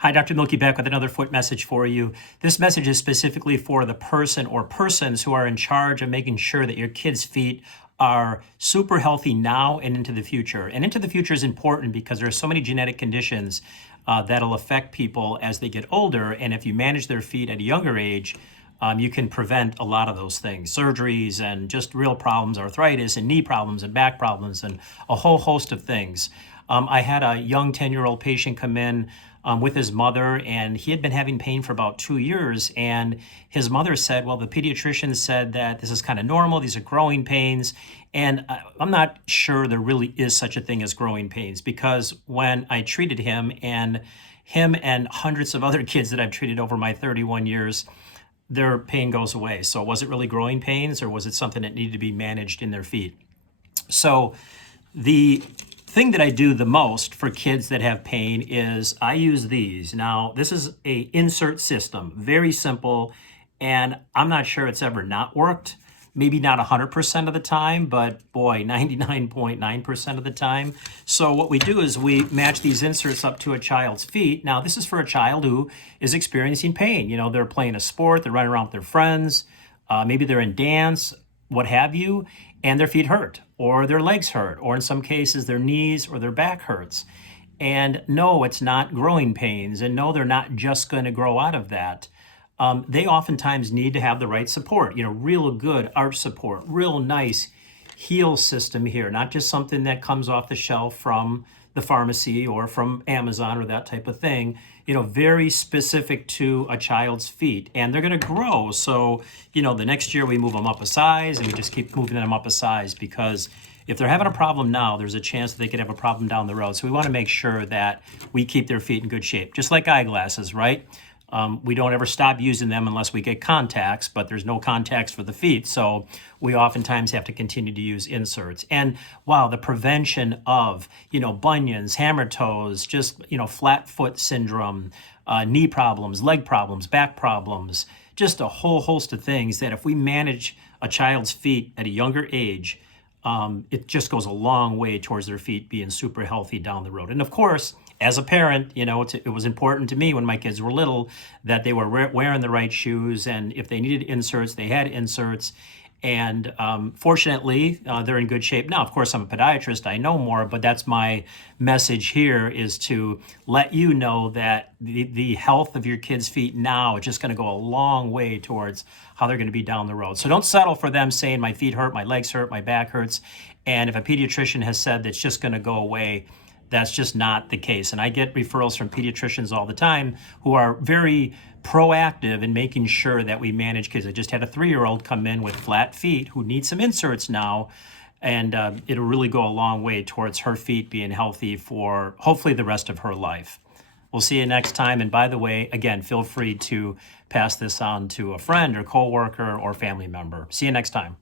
Hi, Dr. Milky back with another foot message for you. This message is specifically for the person or persons who are in charge of making sure that your kids' feet are super healthy now and into the future. And into the future is important because there are so many genetic conditions that'll affect people as they get older. And if you manage their feet at a younger age, you can prevent a lot of those things, surgeries and just real problems, arthritis and knee problems and back problems and a whole host of things. I had a young 10-year-old patient come in with his mother, and he had been having pain for about 2 years. And his mother said, well, the pediatrician said that this is kind of normal. These are growing pains. And I'm not sure there really is such a thing as growing pains, because when I treated him and hundreds of other kids that I've treated over my 31 years, their pain goes away. So was it really growing pains, or was it something that needed to be managed in their feet? So the thing that I do the most for kids that have pain is I use these. Now, this is a insert system, very simple, and I'm not sure it's ever not worked. Maybe not 100% of the time, but boy, 99.9% of the time. So what we do is we match these inserts up to a child's feet. Now, this is for a child who is experiencing pain. You know, they're playing a sport, they're running around with their friends, maybe they're in dance, what have you, and their feet hurt, or their legs hurt, or in some cases their knees or their back hurts. And no, it's not growing pains, and no, they're not just going to grow out of that. They oftentimes need to have the right support, you know, real good arch support, real nice heel system here, not just something that comes off the shelf from the pharmacy or from Amazon or that type of thing, you know, very specific to a child's feet. And they're going to grow. So, you know, the next year we move them up a size, and we just keep moving them up a size, because if they're having a problem now, there's a chance that they could have a problem down the road. So we want to make sure that we keep their feet in good shape, just like eyeglasses, right? We don't ever stop using them unless we get contacts, but there's no contacts for the feet. So we oftentimes have to continue to use inserts. And wow, the prevention of, you know, bunions, hammer toes, just, you know, flat foot syndrome, knee problems, leg problems, back problems, just a whole host of things that if we manage a child's feet at a younger age, it just goes a long way towards their feet being super healthy down the road. And of course, as a parent, you know, it was important to me when my kids were little that they were wearing the right shoes, and if they needed inserts, they had inserts. And fortunately, they're in good shape now. Of course, I'm a podiatrist, I know more, but that's my message here, is to let you know that the health of your kids' feet now is just going to go a long way towards how they're going to be down the road. So don't settle for them saying my feet hurt, my legs hurt, my back hurts. And if a pediatrician has said that it's just going to go away, that's just not the case. And I get referrals from pediatricians all the time who are very proactive in making sure that we manage kids. I just had a 3-year-old come in with flat feet who needs some inserts now, and it'll really go a long way towards her feet being healthy for hopefully the rest of her life. We'll see you next time. And by the way, again, feel free to pass this on to a friend or coworker or family member. See you next time.